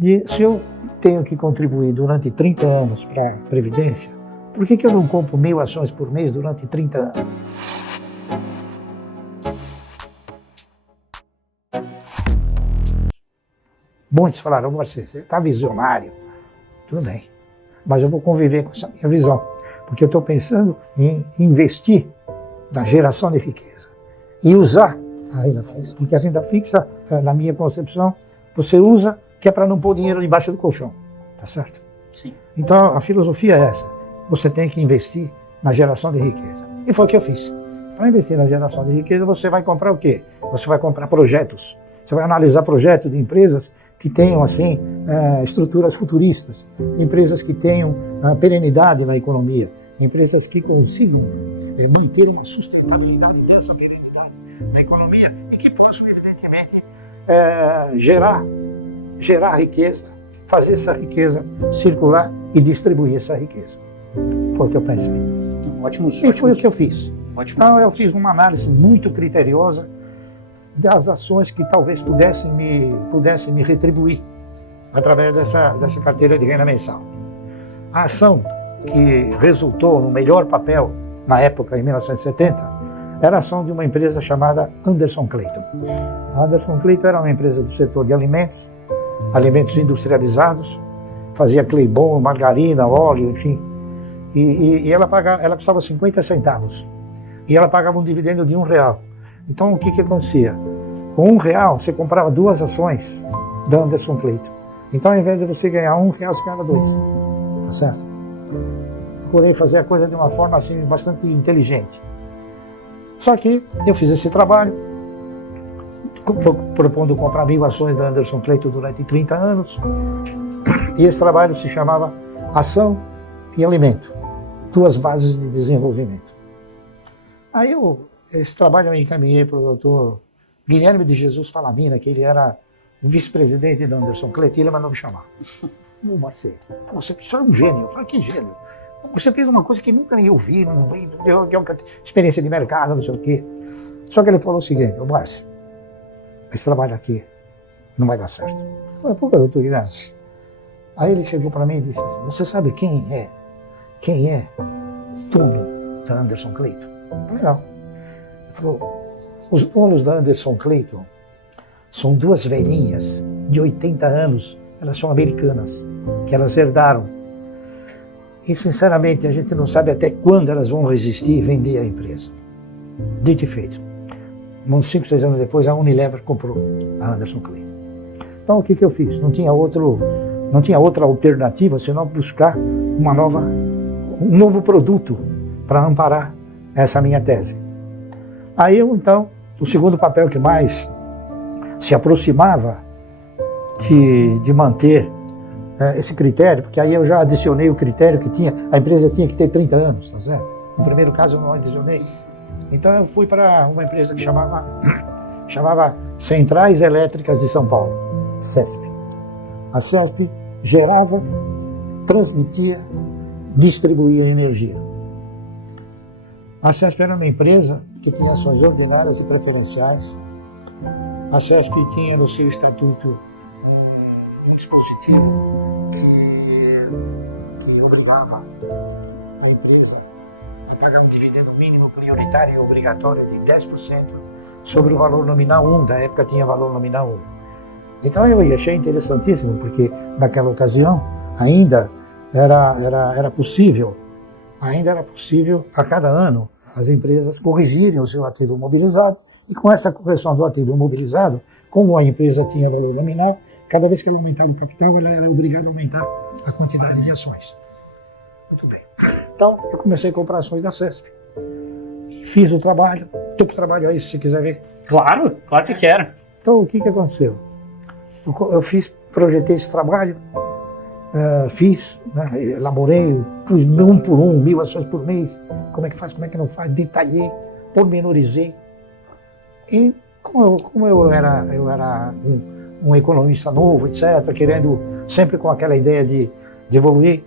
se eu tenho que contribuir durante 30 anos para a Previdência, por que eu não compro 1.000 ações por mês durante 30 anos? Muitos falaram, você está visionário. Tudo bem, mas eu vou conviver com essa minha visão, porque eu estou pensando em investir na geração de riqueza e usar a renda fixa, porque a renda fixa, na minha concepção, você usa que é para não pôr dinheiro debaixo do colchão, tá certo? Sim. Então a filosofia é essa, você tem que investir na geração de riqueza. E foi o que eu fiz. Para investir na geração de riqueza, você vai comprar o quê? Você vai comprar projetos, você vai analisar projetos de empresas que tenham, assim, estruturas futuristas, empresas que tenham perenidade na economia, empresas que consigam manter uma sustentabilidade dessa perenidade na economia e que possam, evidentemente, gerar riqueza, fazer essa riqueza circular e distribuir essa riqueza. Foi o que eu pensei. E foi o que eu fiz. Então eu fiz uma análise muito criteriosa das ações que talvez pudessem me retribuir através dessa carteira de renda mensal. A ação que resultou no melhor papel na época, em 1970, era a ação de uma empresa chamada Anderson Clayton. A Anderson Clayton era uma empresa do setor de alimentos industrializados, fazia Claybon, margarina, óleo, enfim. E ela custava 50 centavos. E ela pagava um dividendo de R$1. Então o que acontecia? Com R$1 você comprava 2 ações da Anderson Clayton. Então ao invés de você ganhar R$1, você ganhava 2. Tá certo? Procurei fazer a coisa de uma forma assim, bastante inteligente. Só que eu fiz esse trabalho, propondo comprar 1.000 ações da Anderson Clayton durante 30 anos. E esse trabalho se chamava Ação e Alimento, 2 bases de desenvolvimento. Aí esse trabalho eu encaminhei para o doutor Guilherme de Jesus Falamina, que ele era vice-presidente da Anderson Clayton, e ele mandou me chamar. Ô Marcelo, você é um gênio. Eu falei, que gênio? Você fez uma coisa que nunca nem eu vi, não deu experiência de mercado, não sei o quê. Só que ele falou o seguinte, ô Marcelo, esse trabalho aqui não vai dar certo. Eu falei, por que, doutor Guilherme? Aí ele chegou para mim e disse assim, você sabe quem é o dono da Anderson Clayton? Eu falei, não. Ele falou, os donos da Anderson Clayton são 2 velhinhas de 80 anos, elas são americanas, que elas herdaram. E, sinceramente, a gente não sabe até quando elas vão resistir e vender a empresa. Dito e feito. Uns 5, 6 anos depois, a Unilever comprou a Anderson Clayton. Então, o que eu fiz? Não tinha outra alternativa senão buscar um novo produto para amparar essa minha tese. Aí então, o segundo papel que mais se aproximava de manter esse critério, porque aí eu já adicionei o critério que a empresa tinha que ter 30 anos, tá certo? No primeiro caso eu não adicionei. Então eu fui para uma empresa que chamava Centrais Elétricas de São Paulo, CESP. A CESP gerava, transmitia, distribuía energia. A CESP era uma empresa que tinha ações ordinárias e preferenciais. A CESP tinha no seu estatuto um dispositivo que obrigava a empresa a pagar um dividendo mínimo prioritário e obrigatório de 10% sobre o valor nominal 1, da época tinha valor nominal 1. Então eu achei interessantíssimo, porque naquela ocasião ainda era possível a cada ano as empresas corrigirem o seu ativo mobilizado, e com essa correção do ativo mobilizado, como a empresa tinha valor nominal, cada vez que ela aumentava o capital, ela era obrigada a aumentar a quantidade de ações. Muito bem. Então eu comecei a comprar ações da CESP. Fiz o trabalho. Estou com o trabalho aí, se você quiser ver. Claro que quero. Então o que aconteceu? Eu projetei esse trabalho, elaborei, pus 1 por 1, 1.000 ações por mês, como é que faz, como é que não faz, detalhei, pormenorizei. E como eu era um economista novo, etc., querendo sempre com aquela ideia de evoluir,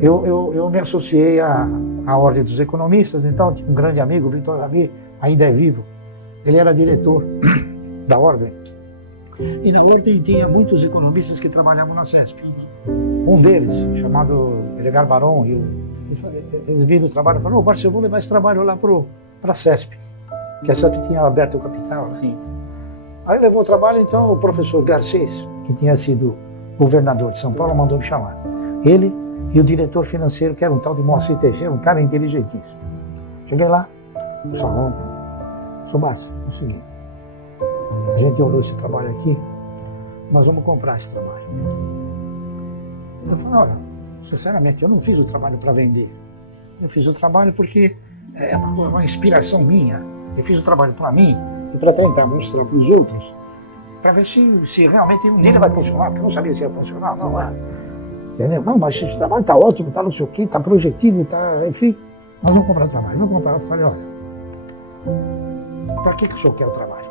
eu me associei à Ordem dos Economistas. Então tinha um grande amigo, Vitor Rabi, ainda é vivo, ele era diretor da Ordem. E na ordem tinha muitos economistas que trabalhavam na CESP. Um deles, chamado Edgar Baron, eles viram o trabalho e falaram: Barça, eu vou levar esse trabalho lá para a CESP, que a CESP tinha aberto o capital. Sim. Aí levou o trabalho, então o professor Garcês, que tinha sido governador de São Paulo, mandou me chamar. Ele e o diretor financeiro, que era um tal de Moacir Teixeira, um cara inteligentíssimo. Cheguei lá, no salão, sou Barça, é o seguinte, a gente olhou esse trabalho aqui, nós vamos comprar esse trabalho. Eu falei: olha, sinceramente, eu não fiz o trabalho para vender. Eu fiz o trabalho porque é uma inspiração minha. Eu fiz o trabalho para mim e para tentar mostrar para os outros, para ver se realmente um dia ele vai funcionar, porque eu não sabia se ia funcionar, não é? Entendeu? Não, mas esse trabalho está ótimo, está não sei o quê, está projetivo, está, enfim, nós vamos comprar o trabalho. Vamos comprar. Eu falei: olha, para que o senhor quer o trabalho?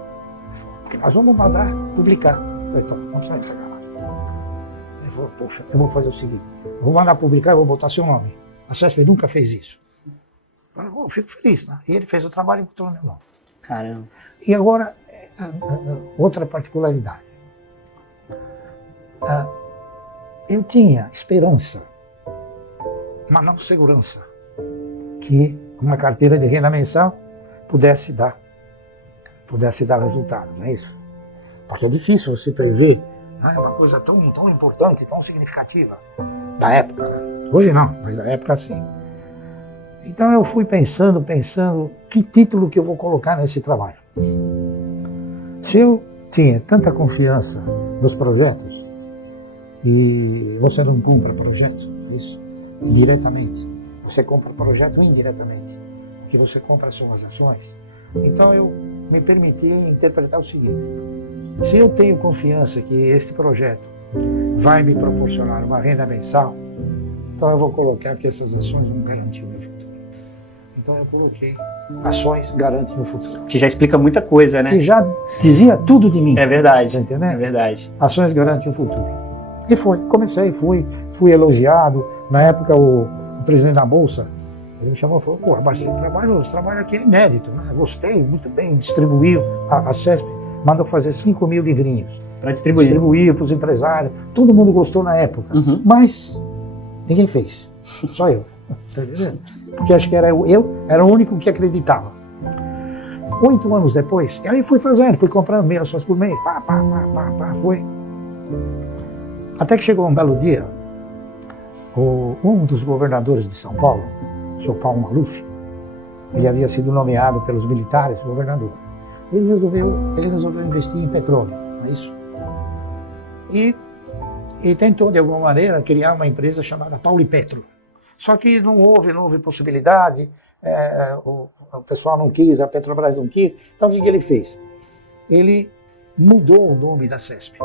Porque nós vamos mandar publicar. Eu falei: então, não precisa entregar nada. Ele falou: poxa, eu vou fazer o seguinte, eu vou mandar publicar e vou botar seu nome. A CESP nunca fez isso. Eu falei: eu fico feliz, né? E ele fez o trabalho e botou no meu nome. Caramba. E agora, outra particularidade. Eu tinha esperança, mas não segurança, que uma carteira de renda mensal pudesse dar resultado, não é isso? Porque é difícil você prever uma coisa tão importante, tão significativa, da época. Hoje não, mas da época sim. Então eu fui pensando, que título que eu vou colocar nesse trabalho. Se eu tinha tanta confiança nos projetos, e você não compra projeto, isso, diretamente. Você compra projeto indiretamente, porque você compra as suas ações. Então eu me permiti interpretar o seguinte: se eu tenho confiança que este projeto vai me proporcionar uma renda mensal, então eu vou colocar que essas ações vão garantir o meu futuro. Então eu coloquei: ações garantem o futuro. Que já explica muita coisa, né? Que já dizia tudo de mim. É verdade. Tá entendendo? É verdade. Ações garantem o futuro. E fui elogiado. Na época o presidente da Bolsa, ele me chamou e falou: pô, Barça, esse trabalho aqui é inédito, né? Gostei, muito bem, distribuiu. A CESP mandou fazer 5.000 livrinhos. Para distribuir. Distribuir para os empresários. Todo mundo gostou na época. Uhum. Mas ninguém fez. Só eu. Tá entendendo? Porque acho que eu era o único que acreditava. 8 anos depois, e aí fui comprando meia ações por mês. Foi. Até que chegou um belo dia, um dos governadores de São Paulo, o senhor Paulo Maluf, ele havia sido nomeado pelos militares governador. Ele resolveu investir em petróleo, não é isso? E tentou, de alguma maneira, criar uma empresa chamada Paulipetro. Só que não houve possibilidade, o pessoal não quis, a Petrobras não quis. Então o que ele fez? Ele mudou o nome da CESP.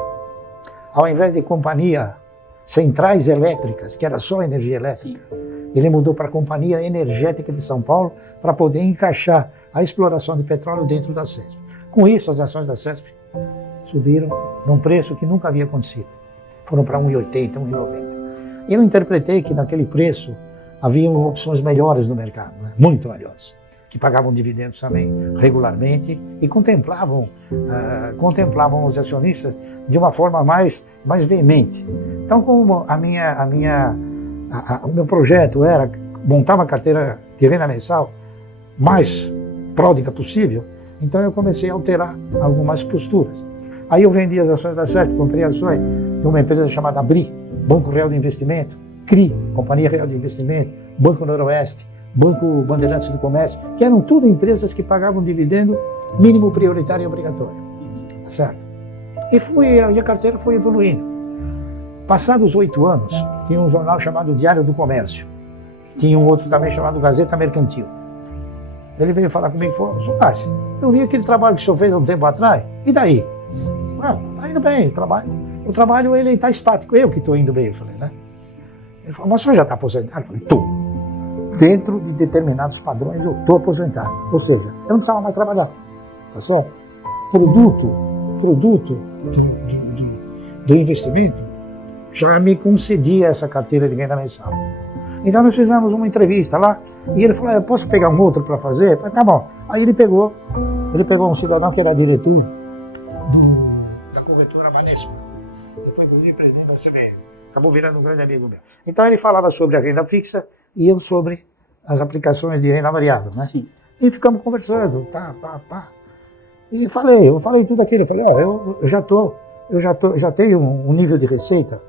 Ao invés de Companhia Centrais Elétricas, que era só energia elétrica, ele mudou para a Companhia Energética de São Paulo para poder encaixar a exploração de petróleo dentro da CESP. Com isso, as ações da CESP subiram num preço que nunca havia acontecido. Foram para 1,80, 1,90. Eu interpretei que naquele preço haviam opções melhores no mercado, né? Muito melhores, que pagavam dividendos também regularmente e contemplavam os acionistas de uma forma mais veemente. Então, como o meu projeto era montar uma carteira de renda mensal mais pródiga possível, então eu comecei a alterar algumas posturas. Aí eu vendi as ações da CESP, comprei ações de uma empresa chamada BRI, Banco Real de Investimento, CRI, Companhia Real de Investimento, Banco Noroeste, Banco Bandeirantes do Comércio, que eram tudo empresas que pagavam dividendo mínimo prioritário e obrigatório. Tá certo? E a carteira foi evoluindo. Passados 8 anos, tinha um jornal chamado Diário do Comércio. Tinha um outro também chamado Gazeta Mercantil. Ele veio falar comigo e falou: Soares, eu vi aquele trabalho que o senhor fez há um tempo atrás, e daí? Tá indo bem, o trabalho ele está estático, eu que estou indo bem, eu falei, né? Ele falou: mas o senhor já está aposentado? Eu falei: estou. Dentro de determinados padrões eu estou aposentado. Ou seja, eu não precisava mais trabalhar. Tá certo? O produto do investimento já me concedia essa carteira de renda mensal. Então nós fizemos uma entrevista lá e ele falou: eu posso pegar um outro para fazer? Eu falei: tá bom. Aí ele pegou um cidadão que era diretor da corretora você vê, acabou virando um grande amigo meu. Então ele falava sobre a renda fixa e eu sobre as aplicações de renda variável, né? Sim. E ficamos conversando, pá. E eu falei tudo aquilo, eu falei, ó, eu já tenho um nível de receita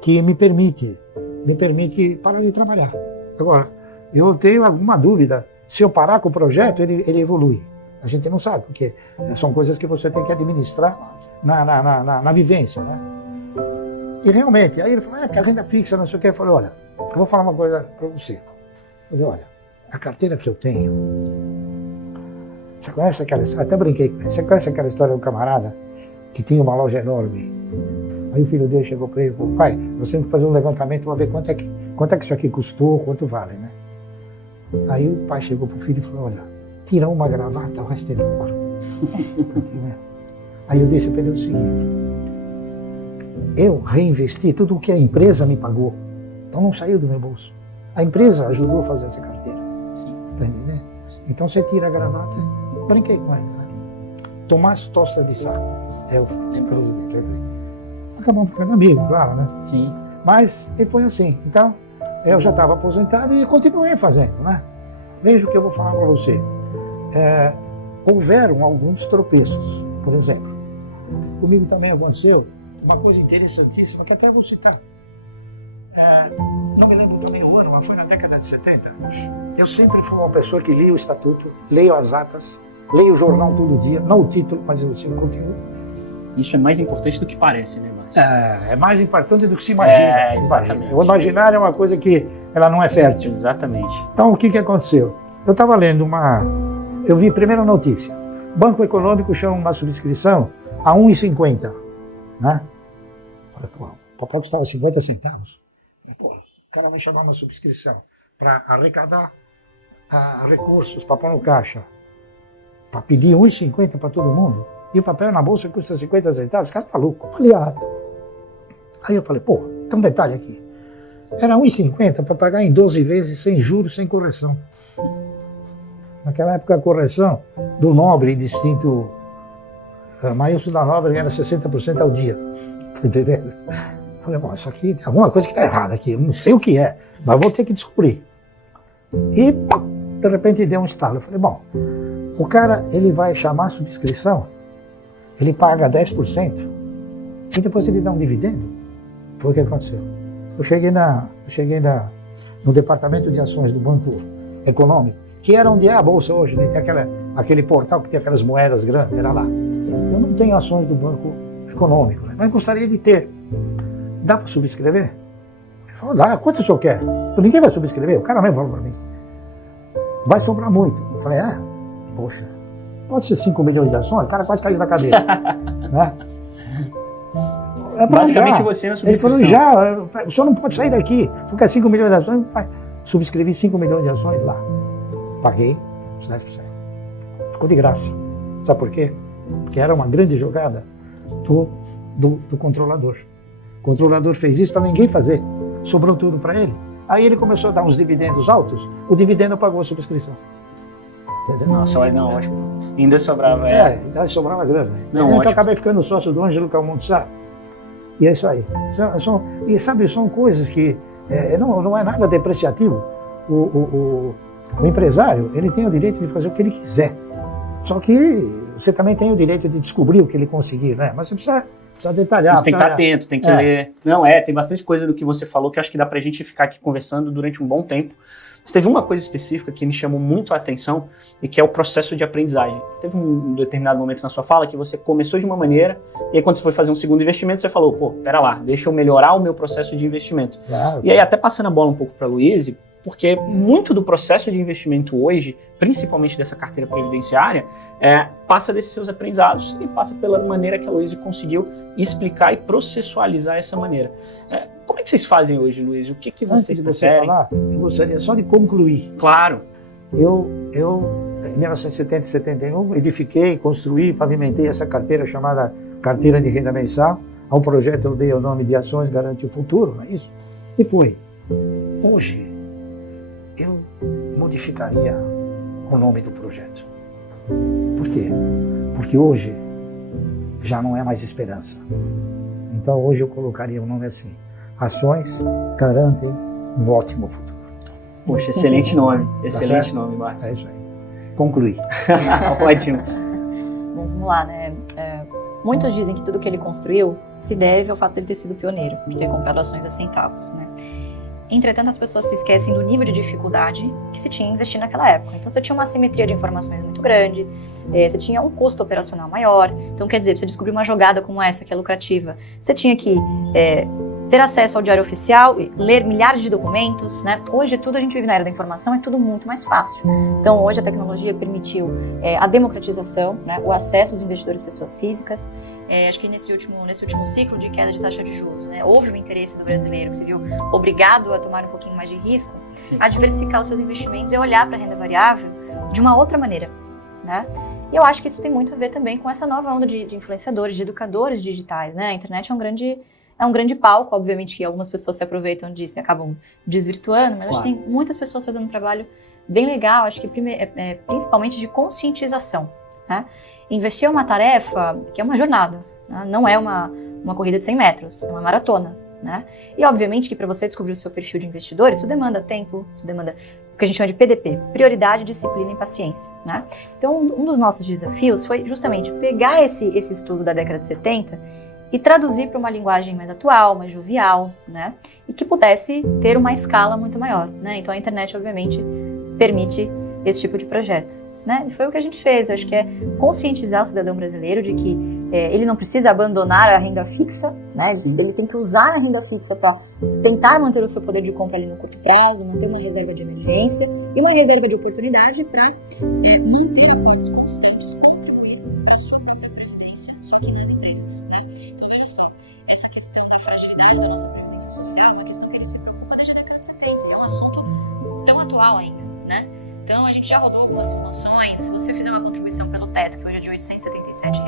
que me permite parar de trabalhar. Agora, eu tenho alguma dúvida, se eu parar com o projeto, ele evolui. A gente não sabe, porque são coisas que você tem que administrar na vivência, né? E realmente, aí ele falou, porque a renda fixa, não sei o que, eu falei, olha, eu vou falar uma coisa para você. Eu falei, olha, a carteira que eu tenho, você conhece aquela história, até brinquei com ele, você conhece aquela história do camarada que tinha uma loja enorme? Aí o filho dele chegou para ele e falou, pai, nós temos que fazer um levantamento para ver quanto é que isso aqui custou, quanto vale, né? Aí o pai chegou para o filho e falou, olha, tira uma gravata, o resto é lucro. Tá entendendo? Aí eu disse para ele o seguinte, eu reinvesti tudo o que a empresa me pagou, então não saiu do meu bolso. A empresa ajudou a fazer essa carteira. Sim. Tá entendendo? Então você tira a gravata, brinquei com ele, né? Tomás Tosta de Sá, é o presidente, lembrei. Acabamos ficando amigos, claro, né? Sim. Mas e foi assim. Então, eu já estava aposentado e continuei fazendo, né? Veja o que eu vou falar para você. Houveram alguns tropeços, por exemplo. Comigo também aconteceu uma coisa interessantíssima que até eu vou citar. Não me lembro também o ano, mas foi na década de 70. Eu sempre fui uma pessoa que lia o estatuto, leio as atas, leio o jornal todo dia, não o título, mas o seu conteúdo. Isso é mais importante do que parece, né, Márcio? É mais importante do que se imagina. Exatamente. O imaginário é uma coisa que ela não é fértil. Exatamente. Então, o que aconteceu? Eu estava lendo eu vi a primeira notícia. Banco Econômico chama uma subscrição a R$ 1,50. Né? Falei, pô, o papel custava 50 centavos. E, pô, o cara vai chamar uma subscrição para arrecadar recursos, para pôr no caixa, para pedir R$ 1,50 para todo mundo. E o papel na bolsa custa 50 centavos, o cara tá louco. Aliado. Aí eu falei, pô, tem um detalhe aqui. Era R$ 1,50 para pagar em 12 vezes, sem juros, sem correção. Naquela época a correção do nobre distinto Maílson da Nobre era 60% ao dia. Tá entendendo? Eu falei, bom, isso aqui tem alguma coisa que está errada aqui, eu não sei o que é, mas vou ter que descobrir. E de repente deu um estalo. Eu falei, bom, o cara ele vai chamar a subscrição, ele paga 10% e depois ele dá um dividendo. Foi o que aconteceu. Eu cheguei no departamento de ações do Banco Econômico, que era onde é a bolsa hoje, né? Tem aquele portal que tem aquelas moedas grandes, era lá. Eu não tenho ações do Banco Econômico, né? Mas gostaria de ter. Dá para subscrever? Ele falou, dá. Quanto o senhor quer? Ninguém vai subscrever. O cara mesmo falou para mim. Vai sobrar muito. Eu falei, poxa, pode ser 5 milhões de ações? O cara quase caiu da cadeira. Né? Basicamente você na subscrição. Ele falou, o senhor não pode sair daqui. Se você quer 5 milhões de ações, subscrevi 5 milhões de ações lá. Paguei os 10%. Ficou de graça. Sabe por quê? Porque era uma grande jogada do controlador. O controlador fez isso para ninguém fazer. Sobrou tudo para ele. Aí ele começou a dar uns dividendos altos, o dividendo pagou a subscrição. Entendeu? Nossa, mas não, ótimo. Ainda sobrava. Ainda sobrava grana. Não, então eu acabei ficando sócio do Ângelo Calmonte Sá. E é isso aí. E sabe, são coisas que não é nada depreciativo. O empresário, ele tem o direito de fazer o que ele quiser. Só que você também tem o direito de descobrir o que ele conseguir, né? Mas você precisa detalhar. Você tem que estar atento, tem que ler. Não, tem bastante coisa do que você falou que acho que dá pra gente ficar aqui conversando durante um bom tempo. Mas teve uma coisa específica que me chamou muito a atenção e que é o processo de aprendizagem. Teve um determinado momento na sua fala que você começou de uma maneira e aí quando você foi fazer um segundo investimento você falou, pô, pera lá, deixa eu melhorar o meu processo de investimento. Claro. E aí até passando a bola um pouco para a Luíse, porque muito do processo de investimento hoje, principalmente dessa carteira previdenciária, passa desses seus aprendizados e passa pela maneira que a Luíse conseguiu explicar e processualizar essa maneira. Como é que vocês fazem hoje, Luiz? O que vocês preferem? Falar, eu gostaria só de concluir. Claro. Eu em 1970 e 71, edifiquei, construí, pavimentei essa carteira chamada Carteira de Renda Mensal. Ao projeto eu dei o nome de Ações Garante o Futuro, não é isso? E foi. Hoje, eu modificaria o nome do projeto. Por quê? Porque hoje já não é mais esperança. Então hoje eu colocaria o nome assim: ações garantem um ótimo futuro. Poxa, excelente nome. Excelente certo? nome, Marcos. É isso aí. Concluí. Ótimo. Bom, vamos lá, né? Muitos dizem que tudo que ele construiu se deve ao fato de ele ter sido pioneiro, de ter comprado ações a centavos, né? Entretanto, as pessoas se esquecem do nível de dificuldade que se tinha em investir naquela época. Então, você tinha uma assimetria de informações muito grande, você tinha um custo operacional maior. Então, quer dizer, para você descobrir uma jogada como essa, que é lucrativa, você tinha que ter acesso ao diário oficial, ler milhares de documentos, né? Hoje, tudo a gente vive na era da informação, é tudo muito mais fácil. Então, hoje a tecnologia permitiu a democratização, né? O acesso dos investidores pessoas físicas. Acho que nesse último ciclo de queda de taxa de juros, né, houve um interesse do brasileiro que se viu obrigado a tomar um pouquinho mais de risco, sim, a diversificar os seus investimentos e olhar para a renda variável de uma outra maneira, né? E eu acho que isso tem muito a ver também com essa nova onda de influenciadores, de educadores digitais, né? A internet é um grande palco, obviamente que algumas pessoas se aproveitam disso e acabam desvirtuando, mas claro, acho que tem muitas pessoas fazendo um trabalho bem legal, acho que principalmente de conscientização, né? Investir é uma tarefa que é uma jornada, né? Não é uma corrida de 100 metros, é uma maratona, né? E obviamente que para você descobrir o seu perfil de investidor, isso demanda tempo, isso demanda o que a gente chama de PDP, prioridade, disciplina e paciência, né? Então um dos nossos desafios foi justamente pegar esse estudo da década de 70 e traduzir para uma linguagem mais atual, mais jovial, né? E que pudesse ter uma escala muito maior, né? Então a internet obviamente permite esse tipo de projeto, né? E foi o que a gente fez. Eu acho que é conscientizar o cidadão brasileiro de que ele não precisa abandonar a renda fixa, né? Ele tem que usar a renda fixa para tentar manter o seu poder de compra ali no curto prazo, manter uma reserva de emergência e uma reserva de oportunidade para manter aportes constantes, contribuir para a sua própria previdência, só que nas empresas, né? Então veja só, essa questão da fragilidade da nossa previdência social é uma questão que ele se preocupa desde a década de 70, é um assunto tão atual ainda, né? Então, a gente já rodou algumas simulações. Se você fizer uma contribuição pelo teto, que hoje é de R$ 877,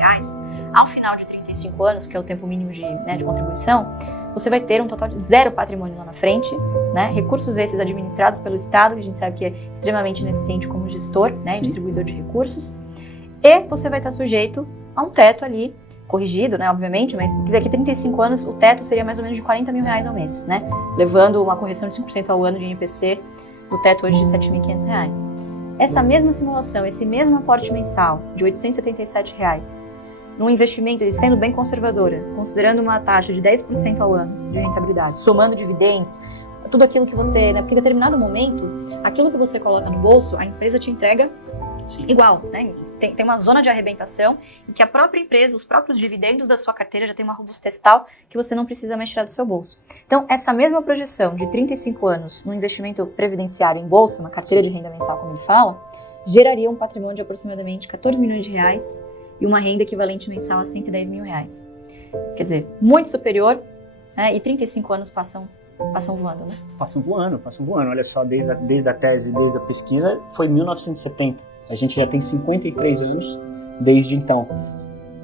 ao final de 35 anos, que é o tempo mínimo de contribuição, você vai ter um total de 0 patrimônio lá na frente, né? Recursos esses administrados pelo Estado, que a gente sabe que é extremamente ineficiente como gestor, né? Distribuidor de recursos. E você vai estar sujeito a um teto ali, corrigido, né? Obviamente, mas que daqui a 35 anos o teto seria mais ou menos de R$40 mil ao mês, né? Levando uma correção de 5% ao ano de INPC, do teto hoje de R$ 7.500. Essa mesma simulação, esse mesmo aporte mensal de R$ 877, num investimento, sendo bem conservadora, considerando uma taxa de 10% ao ano de rentabilidade, somando dividendos, tudo aquilo que você, né, porque em determinado momento, aquilo que você coloca no bolso, a empresa te entrega igual, né? Tem uma zona de arrebentação em que a própria empresa, os próprios dividendos da sua carteira já tem uma robustez tal que você não precisa mais tirar do seu bolso. Então, essa mesma projeção de 35 anos no investimento previdenciário em bolsa, uma carteira de renda mensal, como ele fala, geraria um patrimônio de aproximadamente 14 milhões de reais e uma renda equivalente mensal a 110 mil reais. Quer dizer, muito superior, né? E 35 anos passam voando, né? Passam voando. Olha só, desde a tese, desde a pesquisa, foi 1970. A gente já tem 53 anos desde então.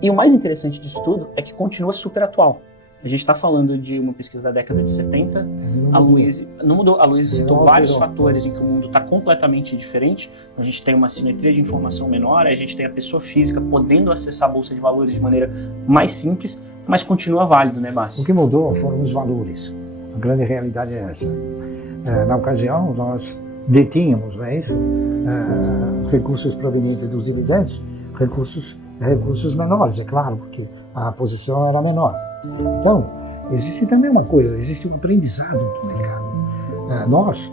E o mais interessante disso tudo é que continua super atual. A gente está falando de uma pesquisa da década de 70. A Luiz não mudou. A Luiz citou vários fatores em que o mundo está completamente diferente. A gente tem uma simetria de informação menor, a gente tem a pessoa física podendo acessar a Bolsa de Valores de maneira mais simples, mas continua válido, né, Márcio? O que mudou foram os valores. A grande realidade é essa. Na ocasião, nós detínhamos, não é isso? Recursos provenientes dos dividendos, recursos menores, é claro, porque a posição era menor. Então, existe também uma coisa, existe um aprendizado do mercado. Nós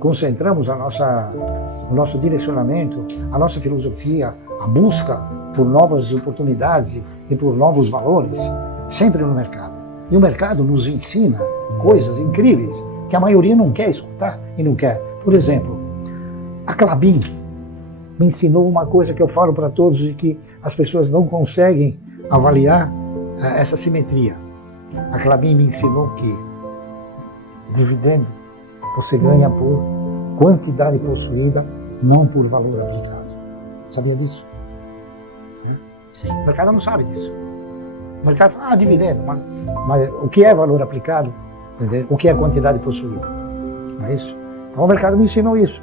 concentramos o nosso direcionamento, a nossa filosofia, a busca por novas oportunidades e por novos valores, sempre no mercado. E o mercado nos ensina coisas incríveis que a maioria não quer escutar e não quer. Por exemplo, a Klabin me ensinou uma coisa que eu falo para todos e que as pessoas não conseguem avaliar essa simetria. A Klabin me ensinou que dividendo você ganha por quantidade possuída, não por valor aplicado. Sabia disso? Sim. O mercado não sabe disso. O mercado fala, dividendo, mas o que é valor aplicado? Entendeu? O que é quantidade possuída? Não é isso? Então o mercado me ensinou isso.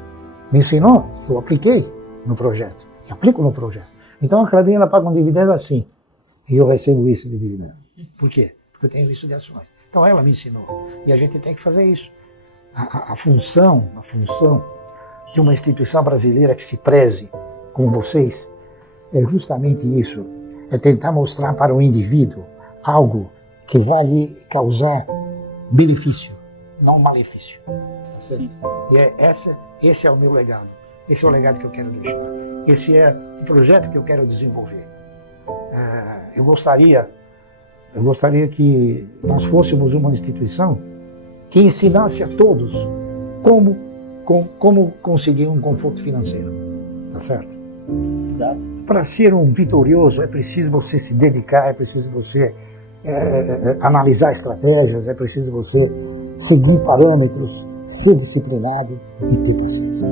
Me ensinou, eu apliquei no projeto. Eu aplico no projeto. Então a Klabin ela paga um dividendo assim. E eu recebo isso de dividendo. Por quê? porque eu tenho visto de ações. Então ela me ensinou. E a gente tem que fazer isso. A função de uma instituição brasileira que se preze com vocês é justamente isso. É tentar mostrar para o indivíduo algo que vai lhe causar benefício, não malefício. E esse é o meu legado. Esse é o legado que eu quero deixar. Esse é o projeto que eu quero desenvolver. Eu gostaria que nós fôssemos uma instituição que ensinasse a todos como conseguir um conforto financeiro. Tá certo? Exato. Para ser um vitorioso é preciso você se dedicar, é preciso você analisar estratégias, é preciso você seguir parâmetros, ser disciplinado e ter paciência.